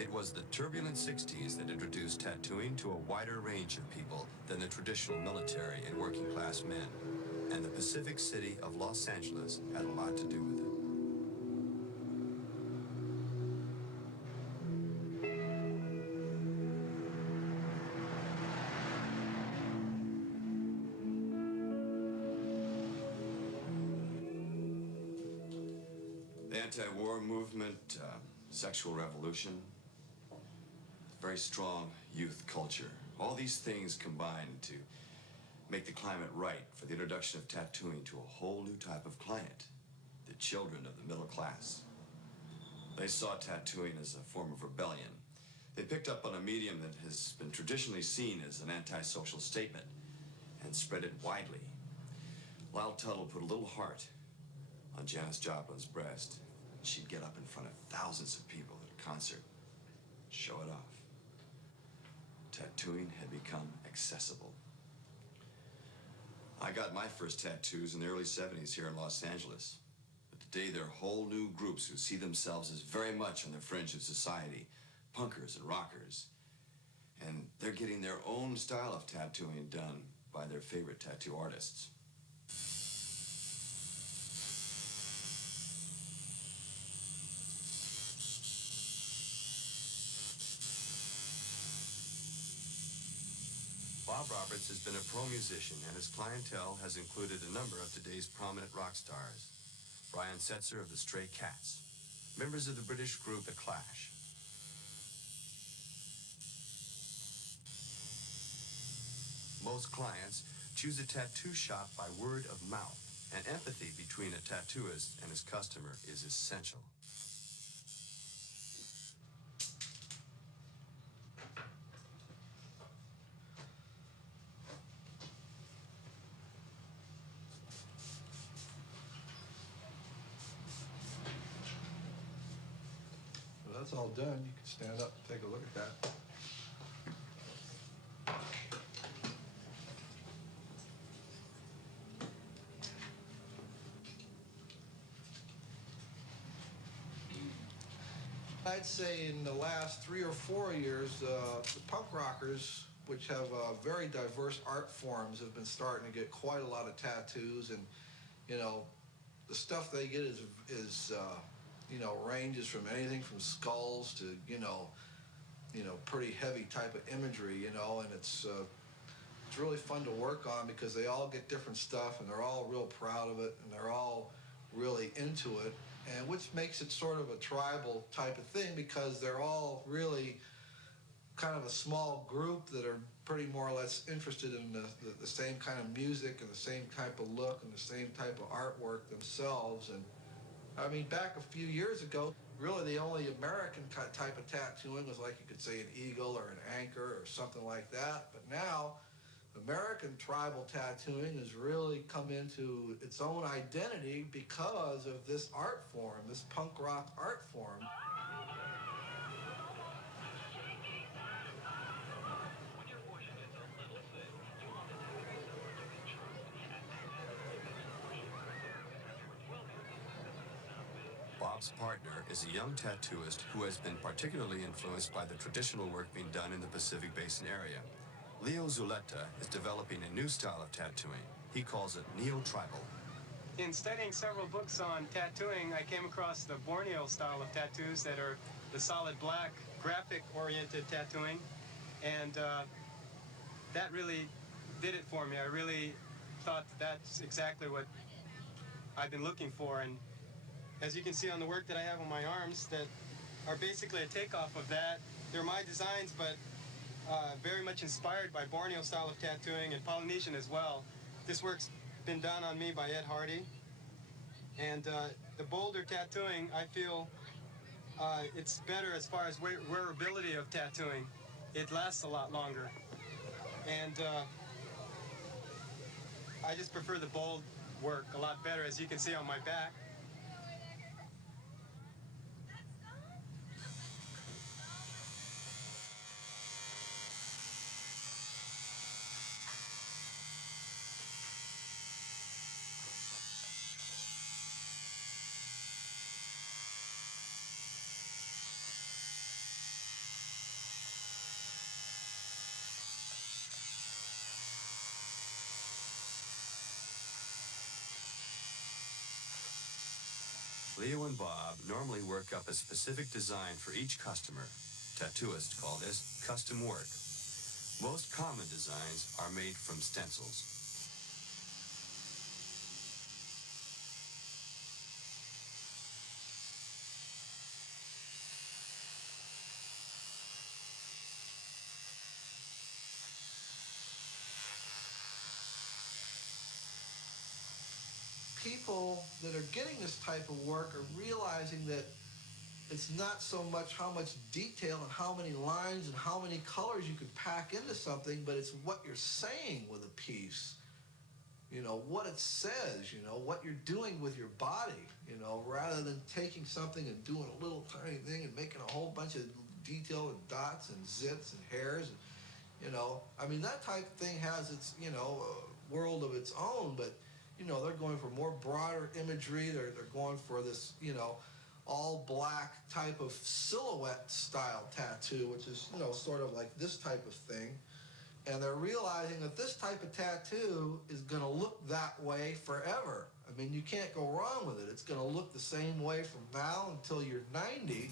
It was the turbulent 60s that introduced tattooing to a wider range of people than the traditional military and working class men. And the Pacific city of Los Angeles had a lot to do with it. The anti-war movement, sexual revolution, very strong youth culture. All these things combined to make the climate right for the introduction of tattooing to a whole new type of client, the children of the middle class. They saw tattooing as a form of rebellion. They picked up on a medium that has been traditionally seen as an antisocial statement and spread it widely. Lyle Tuttle put a little heart on Janis Joplin's breast. She'd get up in front of thousands of people at a concert, show it off. Tattooing had become accessible. I got my first tattoos in the early 70s here in Los Angeles. But today there are whole new groups who see themselves as very much on the fringe of society, punkers and rockers. And they're getting their own style of tattooing done by their favorite tattoo artists. Bob Roberts has been a pro musician, and his clientele has included a number of today's prominent rock stars. Brian Setzer of the Stray Cats, members of the British group The Clash. Most clients choose a tattoo shop by word of mouth, and empathy between a tattooist and his customer is essential. That's all done. You can stand up and take a look at that. I'd say in the last 3 or 4 years, the punk rockers, which have very diverse art forms, have been starting to get quite a lot of tattoos, and you know, the stuff they get is ranges from anything from skulls to, pretty heavy type of imagery, and it's really fun to work on because they all get different stuff and they're all real proud of it and they're all really into it, and which makes it sort of a tribal type of thing because they're all really kind of a small group that are pretty more or less interested in the same kind of music and the same type of look and the same type of artwork themselves. And I mean, back a few years ago, really the only American type of tattooing was like you could say an eagle or an anchor or something like that. But now, American tribal tattooing has really come into its own identity because of this art form, this punk rock art form. Bob's partner is a young tattooist who has been particularly influenced by the traditional work being done in the Pacific Basin area. Leo Zuleta is developing a new style of tattooing. He calls it neo-tribal. In studying several books on tattooing, I came across the Borneo style of tattoos that are the solid black, graphic-oriented tattooing, and that really did it for me. I really thought that's exactly what I've been looking for, and as you can see on the work that I have on my arms that are basically a takeoff of that. They're my designs, but very much inspired by Borneo style of tattooing and Polynesian as well. This work's been done on me by Ed Hardy. And the bolder tattooing, I feel it's better as far as wearability of tattooing. It lasts a lot longer. And I just prefer the bold work a lot better, as you can see on my back. and Bob normally work up a specific design for each customer. Tattooists call this custom work. Most common designs are made from stencils. People that are getting this type of work are realizing that it's not so much how much detail and how many lines and how many colors you could pack into something, but it's what you're saying with a piece. You know, what it says, you know, what you're doing with your body, you know, rather than taking something and doing a little tiny thing and making a whole bunch of detail and dots and zits and hairs. And, you know, I mean, that type of thing has its, you know, world of its own, but, you know, they're going for more broader imagery. They're going for this, you know, all black type of silhouette style tattoo, which is, you know, sort of like this type of thing. And they're realizing that this type of tattoo is going to look that way forever. I mean, you can't go wrong with it. It's going to look the same way from now until you're 90.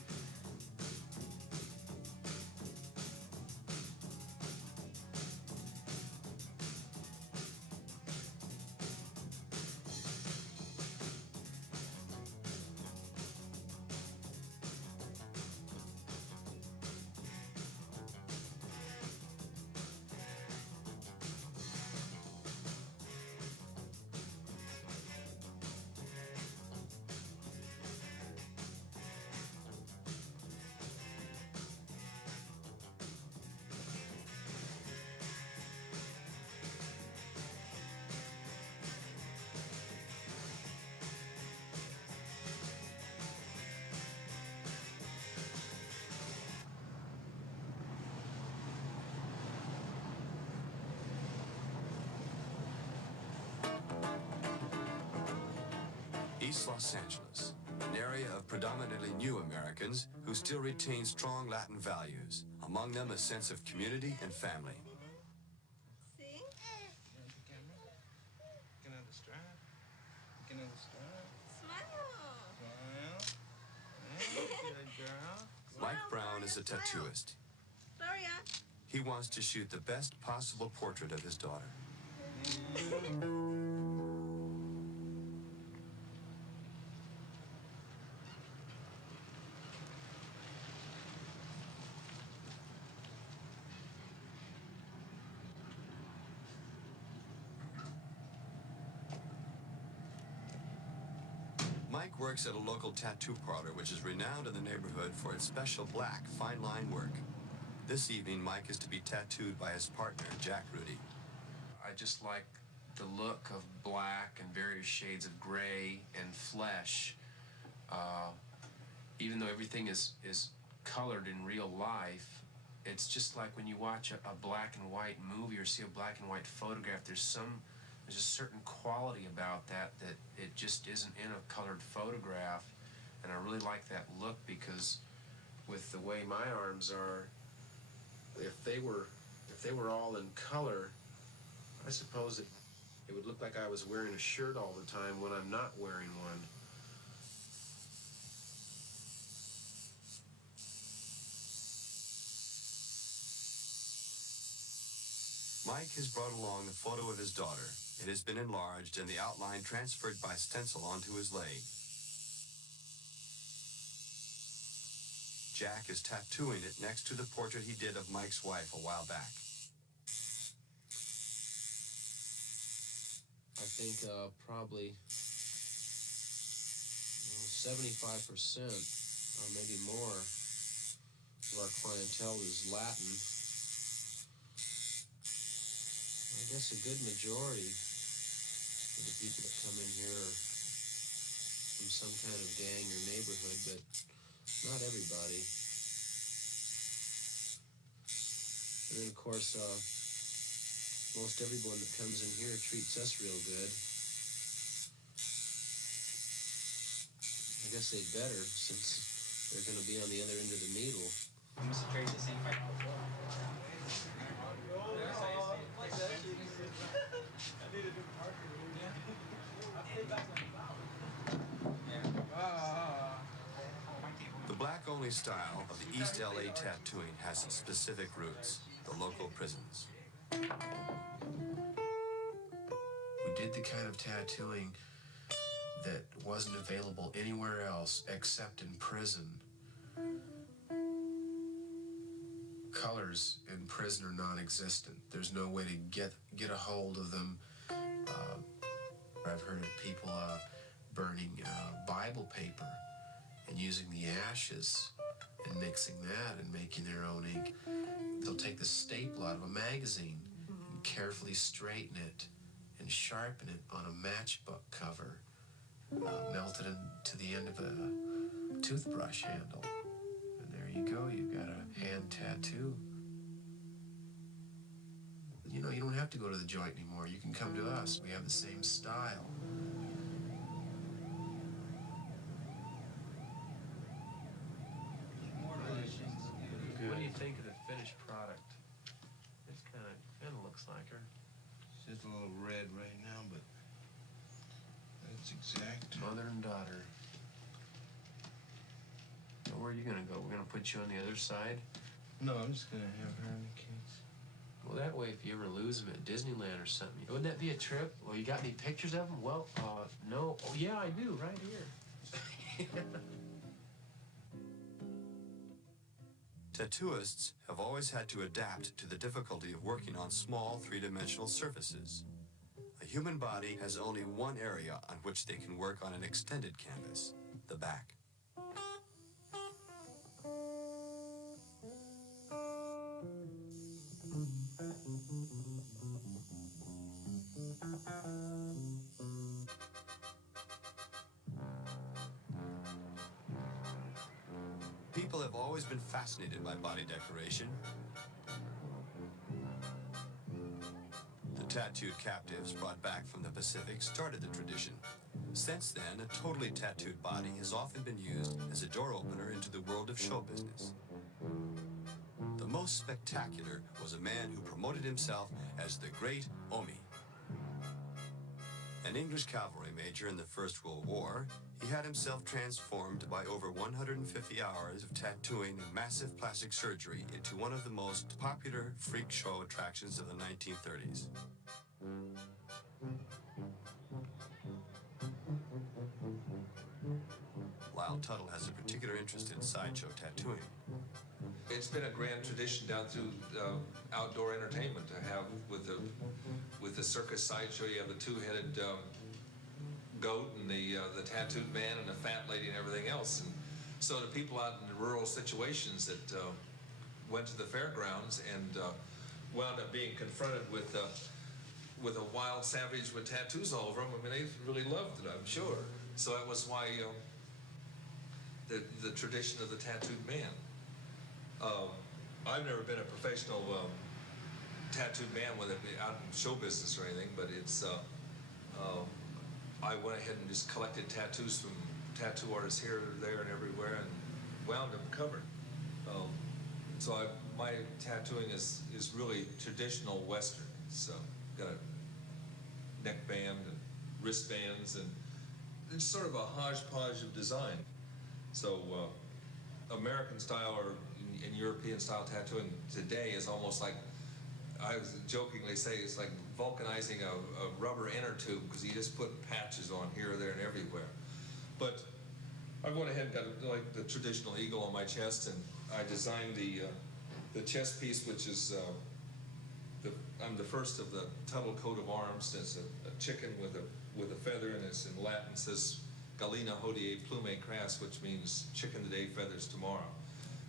East Los Angeles, an area of predominantly new Americans who still retain strong Latin values, among them a sense of community and family. See? Looking at the strap. Looking at the strap. Smile. Smile. Good girl. Mike Brown is a tattooist. Gloria. He wants to shoot the best possible portrait of his daughter. Mike works at a local tattoo parlor which is renowned in the neighborhood for its special black fine line work. This evening, Mike is to be tattooed by his partner, Jack Rudy. I just like the look of black and various shades of gray and flesh. Even though everything is colored in real life, it's just like when you watch a black and white movie or see a black and white photograph, there's a certain quality about that it just isn't in a colored photograph. And I really like that look because with the way my arms are, if they were all in color, I suppose it would look like I was wearing a shirt all the time when I'm not wearing one. Mike has brought along the photo of his daughter. It has been enlarged and the outline transferred by stencil onto his leg. Jack is tattooing it next to the portrait he did of Mike's wife a while back. I think probably 75% or maybe more of our clientele is Latin. I guess a good majority of the people that come in here are from some kind of gang or neighborhood, but not everybody. And then, of course, most everyone that comes in here treats us real good. I guess they'd better, since they're going to be on the other end of the needle. I'm just afraid to see if I can afford. Yeah. only style of the East LA tattooing has its specific roots, the local prisons. We did the kind of tattooing that wasn't available anywhere else except in prison. Colors in prison are non-existent. There's no way to get a hold of them. I've heard of people burning Bible paper and using the ashes and mixing that and making their own ink. They'll take the staple out of a magazine and carefully straighten it and sharpen it on a matchbook cover, melt it into the end of a toothbrush handle. And there you go, you've got a hand tattoo. You know, you don't have to go to the joint anymore. You can come to us. We have the same style. What do you think of the finished product? It kind of looks like her. It's just a little red right now, but that's exact. Mother and daughter. So where are you gonna go? We're gonna put you on the other side? No, I'm just gonna have her in the case. Well, that way, if you ever lose them at Disneyland or something, wouldn't that be a trip? Well, you got any pictures of them? Well, no. Oh, yeah, I do, right here. Tattooists have always had to adapt to the difficulty of working on small three-dimensional surfaces. A human body has only one area on which they can work on an extended canvas, the back. People have always been fascinated by body decoration. The tattooed captives brought back from the Pacific started the tradition. Since then, a totally tattooed body has often been used as a door opener into the world of show business. The most spectacular was a man who promoted himself as the Great Omi. An English cavalry major in the First World War, he had himself transformed by over 150 hours of tattooing and massive plastic surgery into one of the most popular freak show attractions of the 1930s. Lyle Tuttle has a particular interest in sideshow tattooing. It's been a grand tradition down through outdoor entertainment to have with the circus sideshow. You have the two-headed goat and the tattooed man and the fat lady and everything else. And so the people out in the rural situations that went to the fairgrounds and wound up being confronted with a wild savage with tattoos all over them, I mean, they really loved it, I'm sure. So that was why the tradition of the tattooed man. I've never been a professional tattooed man, whether it be out in show business or anything, but it's I went ahead and just collected tattoos from tattoo artists here, there, and everywhere, and wound them covered. So my tattooing is really traditional Western. It's got a neck band and wristbands, and it's sort of a hodgepodge of design. So American style or in European style tattooing today is almost like, I was jokingly say, it's like vulcanizing a rubber inner tube, because you just put patches on here, there, and everywhere. But I went ahead and got like the traditional eagle on my chest, and I designed the chest piece, which is I'm the first of the Tuttle coat of arms. It's a chicken with a feather, and it's in Latin, says Gallina hodie plume cras, which means chicken today, feathers tomorrow,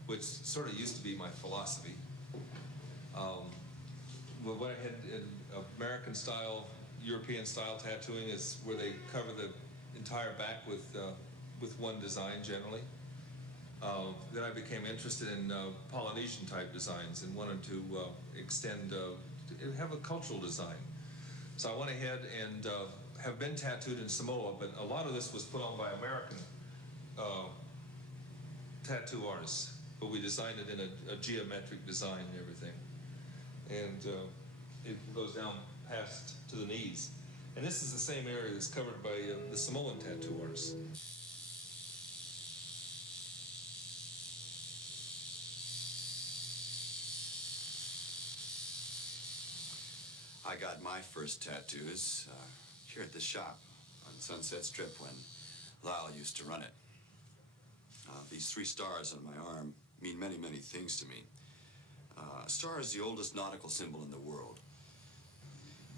which sort of used to be my philosophy. We went ahead in American style, European style tattooing is where they cover the entire back with one design generally. Then I became interested in Polynesian type designs and wanted to extend, have a cultural design. So I went ahead and have been tattooed in Samoa, but a lot of this was put on by American tattoo artists, but we designed it in a geometric design and everything. And it goes down past to the knees. And this is the same area that's covered by the Samoan tattoo artists. I got my first tattoos here at the shop on Sunset Strip when Lyle used to run it. These 3 stars on my arm mean many, many things to me. A star is the oldest nautical symbol in the world.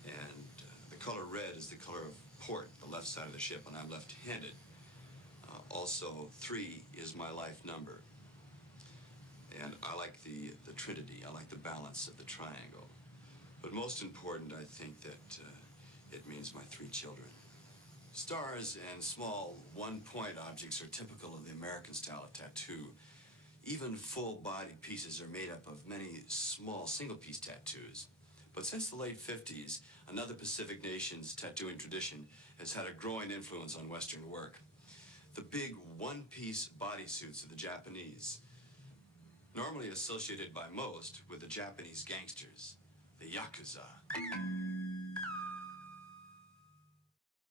And the color red is the color of port, the left side of the ship, and I'm left-handed. Also, 3 is my life number. And I like the trinity. I like the balance of the triangle. But most important, I think that it means my 3 children. Stars and small one-point objects are typical of the American style of tattoo. Even full-body pieces are made up of many small single-piece tattoos. But since the late 50s, another Pacific nation's tattooing tradition has had a growing influence on Western work. The big one-piece bodysuits of the Japanese, normally associated by most with the Japanese gangsters, the Yakuza.